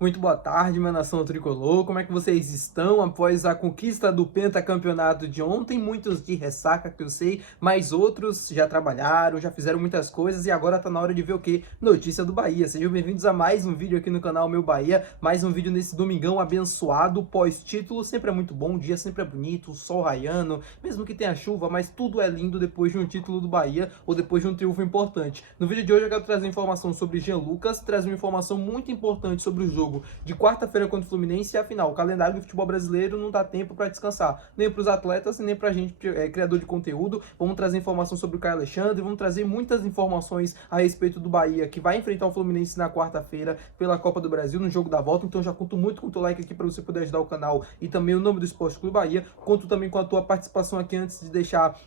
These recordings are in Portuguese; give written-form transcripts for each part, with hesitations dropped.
Muito boa tarde, minha nação tricolor. Como é que vocês estão após a conquista do pentacampeonato de ontem? Muitos de ressaca, que eu sei, mas outros já trabalharam, já fizeram muitas coisas e agora tá na hora de ver o quê? Notícia do Bahia. Sejam bem-vindos a mais um vídeo aqui no canal Meu Bahia, mais um vídeo nesse domingão abençoado, pós-título. Sempre é muito bom, o dia sempre é bonito, o sol raiando, mesmo que tenha chuva, mas tudo é lindo depois de um título do Bahia ou depois de um triunfo importante. No vídeo de hoje eu quero trazer informação sobre Jean Lucas, trazer uma informação muito importante sobre o jogo de quarta-feira contra o Fluminense e afinal, o calendário do futebol brasileiro não dá tempo para descansar, nem para os atletas, nem para a gente, criador de conteúdo. Vamos trazer informação sobre o Caio Alexandre, vamos trazer muitas informações a respeito do Bahia, que vai enfrentar o Fluminense na quarta-feira pela Copa do Brasil, no jogo da volta. Então já conto muito com o teu like aqui para você poder ajudar o canal e também o nome do Esporte Clube Bahia. Conto também com a tua participação aqui antes de deixar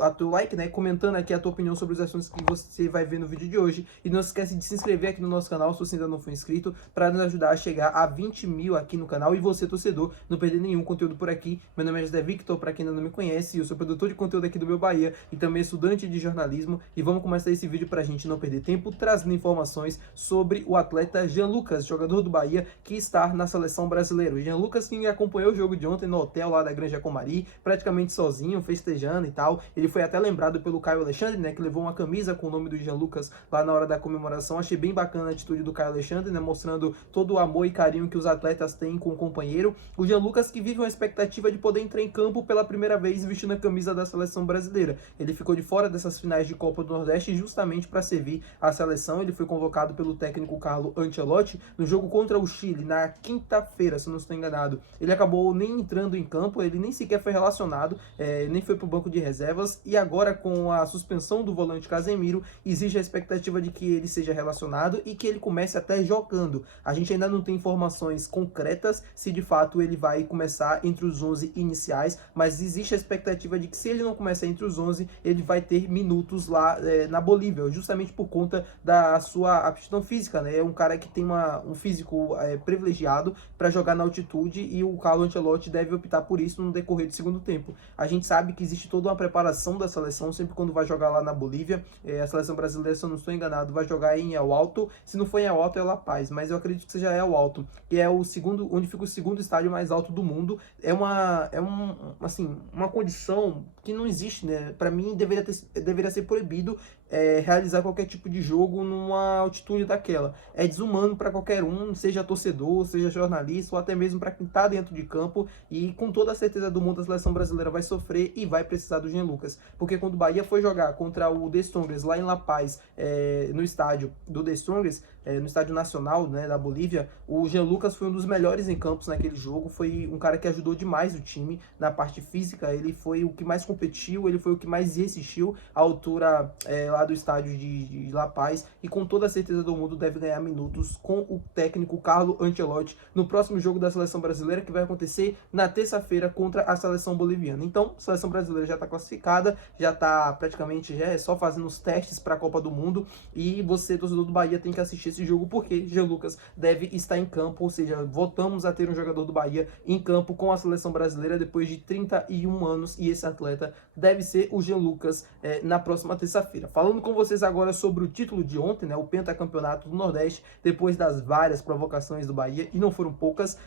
a teu like, né, comentando aqui a tua opinião sobre os assuntos que você vai ver no vídeo de hoje. E não se esquece de se inscrever aqui no nosso canal se você ainda não for inscrito, para nos ajudar a chegar a 20 mil aqui no canal e você, torcedor, não perder nenhum conteúdo por aqui. Meu nome é José Victor, para quem ainda não me conhece, eu sou produtor de conteúdo aqui do Meu Bahia e também estudante de jornalismo. E vamos começar esse vídeo para a gente não perder tempo, trazendo informações sobre o atleta Jean Lucas, jogador do Bahia, que está na seleção brasileira. O Jean Lucas, que acompanhou o jogo de ontem no hotel lá da Granja Comari, praticamente sozinho, festejando e tal. Ele foi até lembrado pelo Caio Alexandre, né, que levou uma camisa com o nome do Jean Lucas lá na hora da comemoração. Achei bem bacana a atitude do Caio Alexandre, né, mostrando todo o amor e carinho que os atletas têm com o companheiro. O Jean Lucas, que vive uma expectativa de poder entrar em campo pela primeira vez vestindo a camisa da seleção brasileira. Ele ficou de fora dessas finais de Copa do Nordeste justamente para servir a seleção. Ele foi convocado pelo técnico Carlo Ancelotti no jogo contra o Chile na quinta-feira, se não estou enganado. Ele acabou nem entrando em campo, ele nem sequer foi relacionado, nem foi para o banco de reservas, e agora com a suspensão do volante Casemiro, existe a expectativa de que ele seja relacionado e que ele comece até jogando. A gente ainda não tem informações concretas se de fato ele vai começar entre os 11 iniciais, mas existe a expectativa de que se ele não começar entre os 11, ele vai ter minutos lá na Bolívia, justamente por conta da sua aptidão física, né? É um cara que tem um físico privilegiado para jogar na altitude e o Carlo Ancelotti deve optar por isso no decorrer do segundo tempo. A gente sabe que existe toda uma preparação da seleção sempre quando vai jogar lá na Bolívia. A seleção brasileira, se eu não estou enganado, vai jogar em El Alto. Se não for em El Alto, é La Paz, mas eu acredito que seja El Alto, que é o segundo, onde fica o segundo estádio mais alto do mundo. Assim, uma condição que não existe, né? Para mim, deveria ser proibido realizar qualquer tipo de jogo numa altitude daquela. É desumano para qualquer um, seja torcedor, seja jornalista, ou até mesmo para quem está dentro de campo. E com toda a certeza do mundo, a seleção brasileira vai sofrer e vai precisar do Jean Lucas. Porque quando o Bahia foi jogar contra o The Strongest lá em La Paz, no estádio do The Strongest, no estádio nacional, né, da Bolívia, o Jean Lucas foi um dos melhores em campos naquele jogo. Foi um cara que ajudou demais o time na parte física. Ele foi o que mais competiu, ele foi o que mais resistiu à altura lá do estádio de La Paz, e com toda a certeza do mundo deve ganhar minutos com o técnico Carlo Ancelotti no próximo jogo da seleção brasileira, que vai acontecer na terça-feira contra a seleção boliviana. Então, a seleção brasileira já está classificada, já está praticamente só fazendo os testes para a Copa do Mundo, e você, torcedor do Bahia, tem que assistir esse jogo porque Jean Lucas deve estar em campo, ou seja, voltamos a ter um jogador do Bahia em campo com a seleção brasileira depois de 31 anos, e esse atleta deve ser o Jean Lucas na próxima terça-feira. Falando com vocês agora sobre o título de ontem, né, o pentacampeonato do Nordeste, depois das várias provocações do Bahia, e não foram poucas,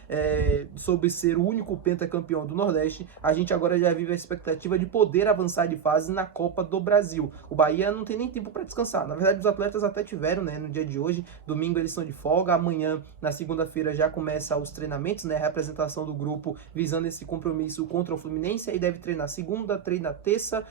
sobre ser o único pentacampeão do Nordeste. A gente agora já vive a expectativa de poder avançar de fase na Copa do Brasil. O Bahia não tem nem tempo para descansar. Na verdade, os atletas até tiveram, né, no dia de hoje. Domingo eles estão de folga, amanhã, na segunda-feira, já começa os treinamentos, né, a representação do grupo visando esse compromisso contra o Fluminense. Aí deve treinar segunda, treina terça,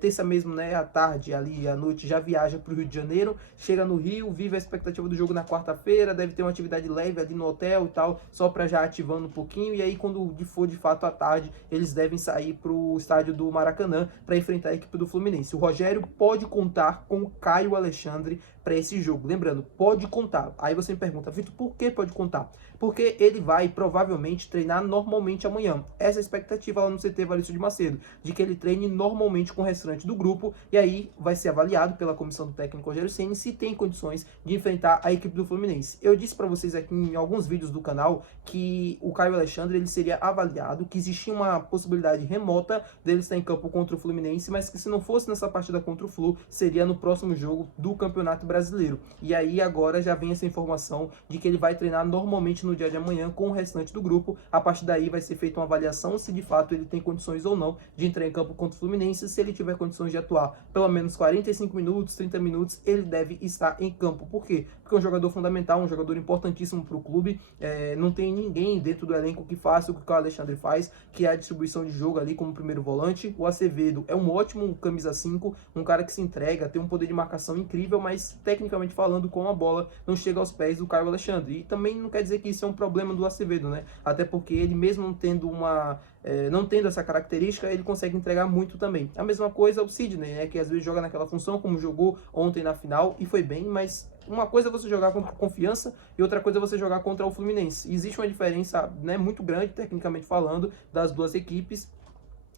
terça mesmo, né, à tarde, ali à noite, já viaja para o Rio de Janeiro, chega no Rio, vive a expectativa do jogo na quarta-feira, deve ter uma atividade leve ali no hotel e tal, só para já ativando um pouquinho, e aí quando for de fato à tarde, eles devem sair para o estádio do Maracanã para enfrentar a equipe do Fluminense. O Rogério pode contar com o Caio Alexandre para esse jogo. Lembrando, pode contar. Aí você me pergunta, Vitor, por que pode contar? Porque ele vai provavelmente treinar normalmente amanhã. Essa é a expectativa lá no CT Valício de Macedo, de que ele treine normalmente com o restante do grupo, e aí vai ser avaliado pela comissão do técnico Rogério Ceni se tem condições de enfrentar a equipe do Fluminense. Eu disse para vocês aqui em alguns vídeos do canal que o Caio Alexandre ele seria avaliado, que existia uma possibilidade remota dele estar em campo contra o Fluminense, mas que se não fosse nessa partida contra o Flu, seria no próximo jogo do Campeonato Brasileiro. brasileiro. E aí agora já vem essa informação de que ele vai treinar normalmente no dia de amanhã com o restante do grupo. A partir daí vai ser feita uma avaliação se de fato ele tem condições ou não de entrar em campo contra o Fluminense. Se ele tiver condições de atuar pelo menos 45 minutos, 30 minutos, ele deve estar em campo. Por quê? Porque é um jogador fundamental, um jogador importantíssimo para o clube. Não tem ninguém dentro do elenco que faça o que o Alexandre faz, que é a distribuição de jogo ali como primeiro volante. O Acevedo é um ótimo camisa 5, um cara que se entrega, tem um poder de marcação incrível, mas tecnicamente falando, com a bola não chega aos pés do Caio Alexandre. E também não quer dizer que isso é um problema do Acevedo, né? Até porque ele mesmo não tendo essa característica, ele consegue entregar muito também. A mesma coisa o Sidney, né, que às vezes joga naquela função, como jogou ontem na final, e foi bem, mas uma coisa é você jogar contra Confiança e outra coisa é você jogar contra o Fluminense. Existe uma diferença, né, muito grande, tecnicamente falando, das duas equipes.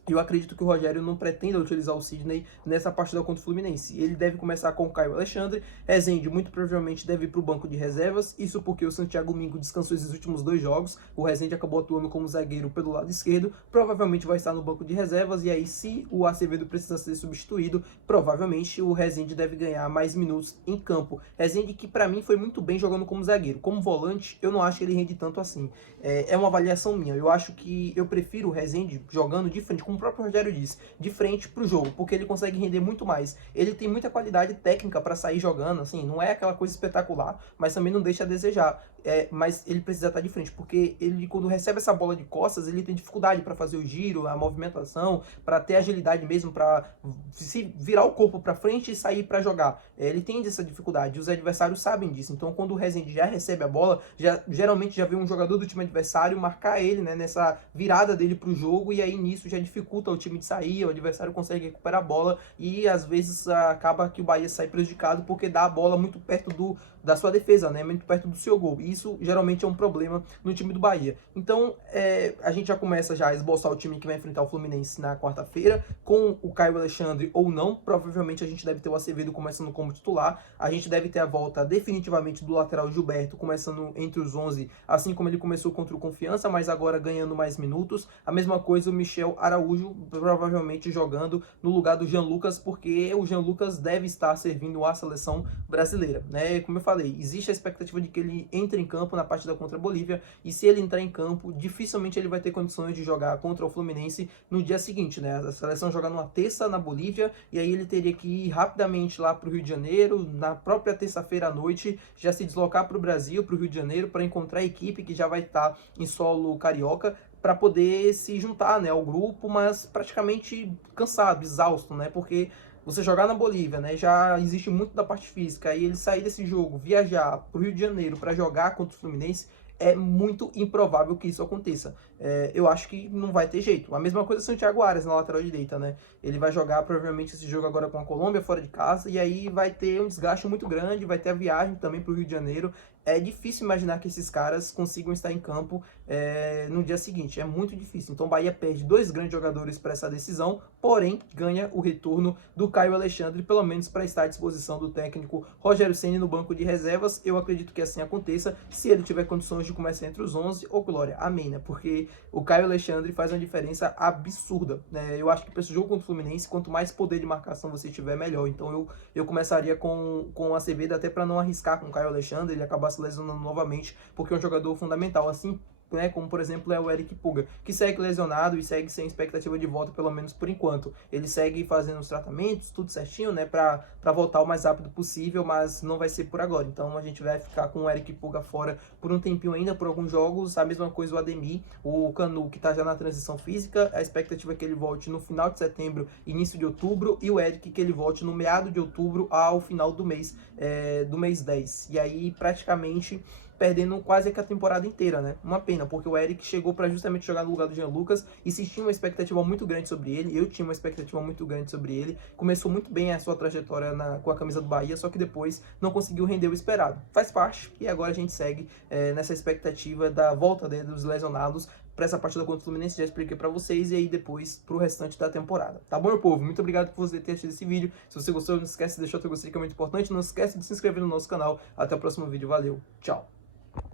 Eu acredito que o Rogério não pretenda utilizar o Sidney nessa partida contra o Fluminense. Ele deve começar com o Caio Alexandre. Rezende muito provavelmente deve ir para o banco de reservas. Isso porque o Santiago Mingo descansou esses últimos 2 jogos. O Rezende acabou atuando como zagueiro pelo lado esquerdo. Provavelmente vai estar no banco de reservas. E aí, se o Acevedo precisa ser substituído, provavelmente o Rezende deve ganhar mais minutos em campo. Rezende que para mim foi muito bem jogando como zagueiro. Como volante, eu não acho que ele rende tanto assim. É uma avaliação minha. Eu acho que eu prefiro o Rezende jogando de frente, como o próprio Rogério disse, de frente pro jogo, porque ele consegue render muito mais. Ele tem muita qualidade técnica para sair jogando, assim, não é aquela coisa espetacular, mas também não deixa a desejar. Mas ele precisa estar de frente, porque ele, quando recebe essa bola de costas, ele tem dificuldade para fazer o giro, a movimentação, para ter agilidade mesmo, para se virar o corpo para frente e sair para jogar. Ele tem essa dificuldade, e os adversários sabem disso. Então, quando o Rezende já recebe a bola, geralmente já vê um jogador do time adversário marcar ele, né, nessa virada dele pro jogo, e aí nisso já dificulta o time de sair, o adversário consegue recuperar a bola, e às vezes acaba que o Bahia sai prejudicado porque dá a bola muito perto da sua defesa, né, muito perto do seu gol. E isso geralmente é um problema no time do Bahia. Então, a gente já começa já a esboçar o time que vai enfrentar o Fluminense na quarta-feira, com o Caio Alexandre ou não. Provavelmente a gente deve ter o Acevedo começando como titular. A gente deve ter a volta definitivamente do lateral Gilberto, começando entre os 11, assim como ele começou contra o Confiança, mas agora ganhando mais minutos. A mesma coisa o Michel Araújo, provavelmente jogando no lugar do Jean Lucas, porque o Jean Lucas deve estar servindo a seleção brasileira, né? Como eu falei, existe a expectativa de que ele entre em campo na partida contra a Bolívia, e se ele entrar em campo, dificilmente ele vai ter condições de jogar contra o Fluminense no dia seguinte, né? A seleção joga numa terça na Bolívia, e aí ele teria que ir rapidamente lá para o Rio de Janeiro, na própria terça-feira à noite, já se deslocar para o Brasil, para o Rio de Janeiro, para encontrar a equipe que já vai estar em solo carioca, para poder se juntar, né, ao grupo, mas praticamente cansado, exausto, né? Porque você jogar na Bolívia, né, já existe muito da parte física, e ele sair desse jogo, viajar para o Rio de Janeiro para jogar contra o Fluminense, é muito improvável que isso aconteça. Eu acho que não vai ter jeito. A mesma coisa Santiago Arias na lateral direita, né? Ele vai jogar provavelmente esse jogo agora com a Colômbia, fora de casa, e aí vai ter um desgaste muito grande, vai ter a viagem também para o Rio de Janeiro. É difícil imaginar que esses caras consigam estar em campo no dia seguinte. É muito difícil. Então o Bahia perde 2 grandes jogadores para essa decisão, porém ganha o retorno do Caio Alexandre, pelo menos para estar à disposição do técnico Rogério Ceni no banco de reservas. Eu acredito que assim aconteça, se ele tiver condições de começar entre os 11, ou glória, amém, né? Porque o Caio Alexandre faz uma diferença absurda, né? Eu acho que para esse jogo contra o Fluminense, quanto mais poder de marcação você tiver, melhor. Então eu começaria com o Acevedo, até para não arriscar com o Caio Alexandre, ele acabar se lesionando novamente, porque é um jogador fundamental, assim, né, como por exemplo é o Eric Puga, que segue lesionado e segue sem expectativa de volta, pelo menos por enquanto. Ele segue fazendo os tratamentos, tudo certinho, né, para voltar o mais rápido possível, mas não vai ser por agora. Então a gente vai ficar com o Eric Puga fora por um tempinho ainda, por alguns jogos. A mesma coisa o Ademir, o Canu, que tá já na transição física, a expectativa é que ele volte no final de setembro, início de outubro, e o Eric que ele volte no meado de outubro ao final do mês 10. E aí praticamente perdendo quase que a temporada inteira, né? Uma pena, porque o Eric chegou para justamente jogar no lugar do Jean Lucas, e se tinha uma expectativa muito grande sobre ele, eu tinha uma expectativa muito grande sobre ele, começou muito bem a sua trajetória com a camisa do Bahia, só que depois não conseguiu render o esperado. Faz parte, e agora a gente segue nessa expectativa da volta dos lesionados para essa partida contra o Fluminense. Já expliquei para vocês, e aí depois pro restante da temporada. Tá bom, meu povo? Muito obrigado por você ter assistido esse vídeo. Se você gostou, não esquece de deixar o seu gostei, que é muito importante. Não esquece de se inscrever no nosso canal. Até o próximo vídeo. Valeu, tchau!